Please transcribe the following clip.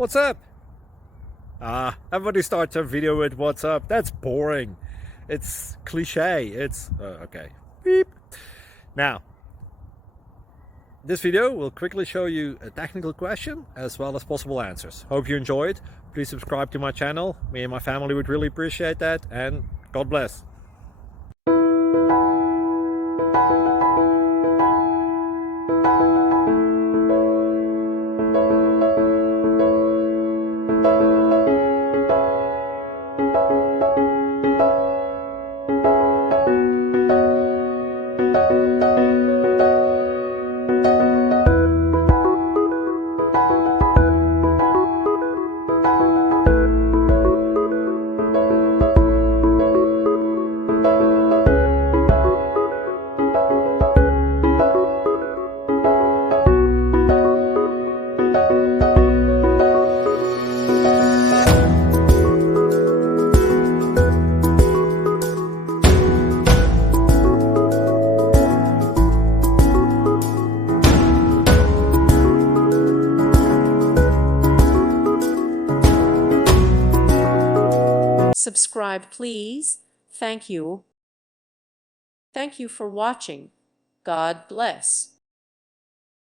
What's up? Everybody starts a video with what's up. That's boring. It's cliche. It's okay. Beep. Now, this video will quickly show you a technical question as well as possible answers. Hope you enjoyed. Please subscribe to my channel. Me and my family would really appreciate that, and God bless. Subscribe, please. Thank you. Thank you for watching. God bless.